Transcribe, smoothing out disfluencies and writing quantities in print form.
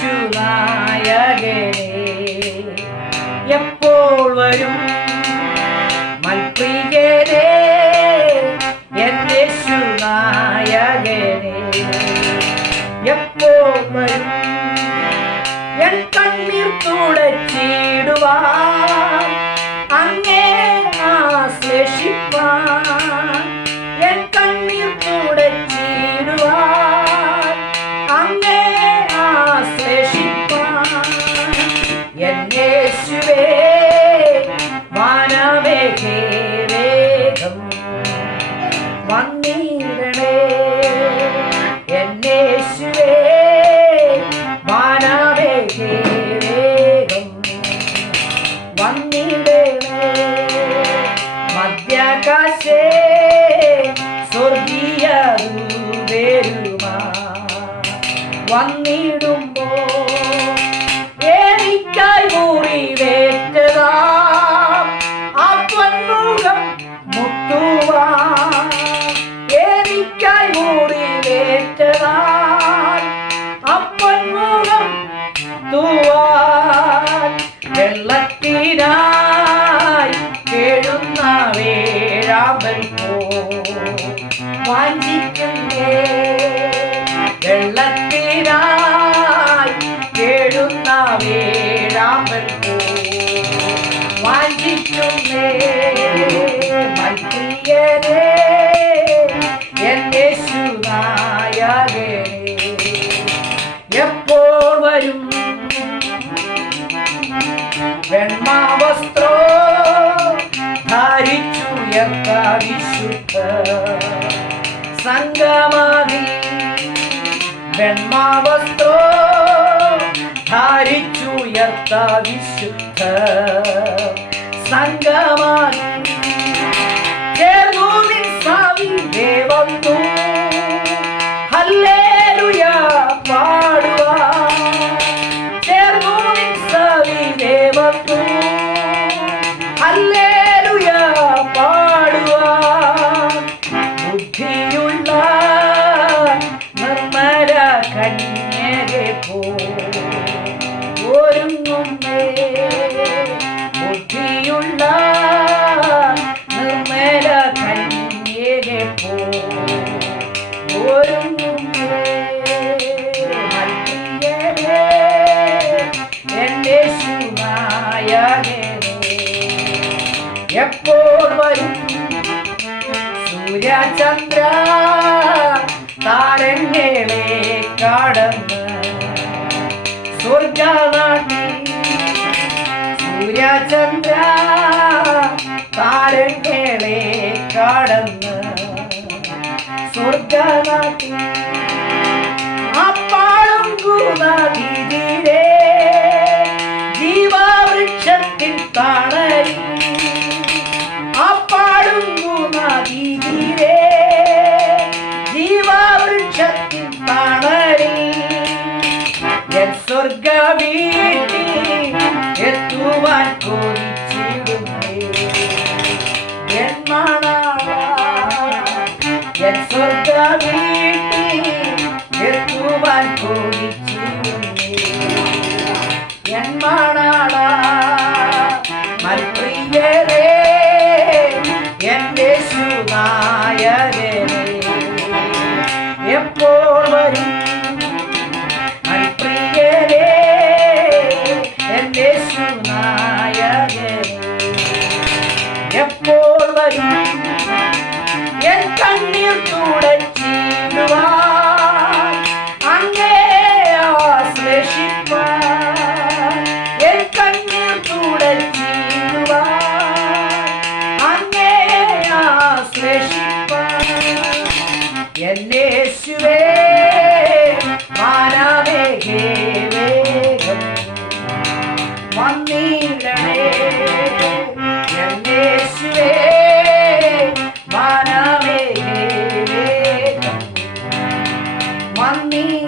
യേശു നായകനേ എപ്പോൾ വരും മൽപ്രിയനേ എൻ യേശു നായകനേ എപ്പോൾ വരും എൻ കണ്ണീർ തുടച്ചിടുവാൻ അങ്ങേ ആശ്ലേഷിപ്പാൻ എൻ കണ്ണീർ തുടച്ചിടുവാൻ അങ്ങേ ആശ്ലേഷിപ്പാൻ എൻ യേശുവേ വാനവേഗേ വേഗം വന്നിടണേ എൻ യേശുവേ വാനവേഗേ വേഗം വന്നിടണേ മധ്യാകാശേ സ്വർഗീയ ദൂതരുമാ വന്നിടുമ്പോ എനിക്കായി മുറിവേറ്റതാ ആ പൊന്മുഖം മുത്തുവാൻ എനിക്കായി മുറിവേറ്റതാ ആ പൊന്മുഖം തൂവാൻ വെള്ളത്തിനായി കേഴുന്ന വേഴാമ്പൽ പോ വാഞ്ചിക്കുന്നേ വെള്ളത്തിനായി കേഴുന്ന വേഴാമ്പൽ പോ വാഞ്ചിക്കുന്നേ മൽപ്രിയനേ എൻ യേശു നായകനേ എപ്പോൾ വരും വെണ്മാവസ്ത്രോ ധാരിച്ചുയർത്ത വിശുദ്ധ സംഗമതി വെണ്മാവസ്ത്രോ ധാരിച്ചുയർത്ത വിശുദ്ധ സംഗമതി ചേർന്നു നിൻ സവിധേ വന്നു ഹല്ലേലൂയ പാടുവാൻ ചേർന്നു നിൻ സവിധേ വന്നു ഹല്ലേലൂയ പാടുവാൻ ബുദ്ധിയുള്ള നിർമ്മല കന്യകെ പോ ഒരുങ്ങുന്നേ ബുദ്ധിയുള്ള നിർമ്മല കന്യകെ പോ ഒരുങ്ങുന്നേ മൽപ്രിയനേ എൻ യേശു നായകനേ എപ്പോൾ വരും സൂര്യചന്ദ്ര താരങ്ങളെ കടന്ന് സ്വർഗനാട്ടിൽ സൂര്യചന്ദ്ര താരങ്ങളെ കടന്ന് സ്വർഗനാട്ടിൽ അപ്പാടും നദിയിലെ ജീവവൃക്ഷത്തിൽ തണലിൽ അപ്പാടും നദിയിലെ ജീവവൃക്ഷത്തിൽ തണലിൽ എൻ സ്വർഗ വീട്ടിൽ എത്തുവാൻ കൊതിച്ചിടുന്നേ എൻ മണവാള എൻ സ്വർഗ വീട്ടിൽ എത്തുവാൻ കൊതിച്ചിടുന്നേ എൻ മണവാള മൽപ്രിയനേ എൻ യേശു നായകനേ എപ്പോൾ വരും മൽപ്രിയനേ എൻ യേശു നായകനേ എപ്പോൾ വരും എൻ കണ്ണീർ തുടച്ചിടുവാൻ അങ്ങേ ആശ്ലേഷിപ്പാൻ എൻ കണ്ണീർ തുടച്ചിടുവാൻ അങ്ങേ ആശ്ലേഷിപ്പാൻ എൻ യേശുവേ വാനവേഗേ വേഗം വന്നിടണേ എൻ യേശുവേ വാനവേഗേ വേഗം വന്നിടണേ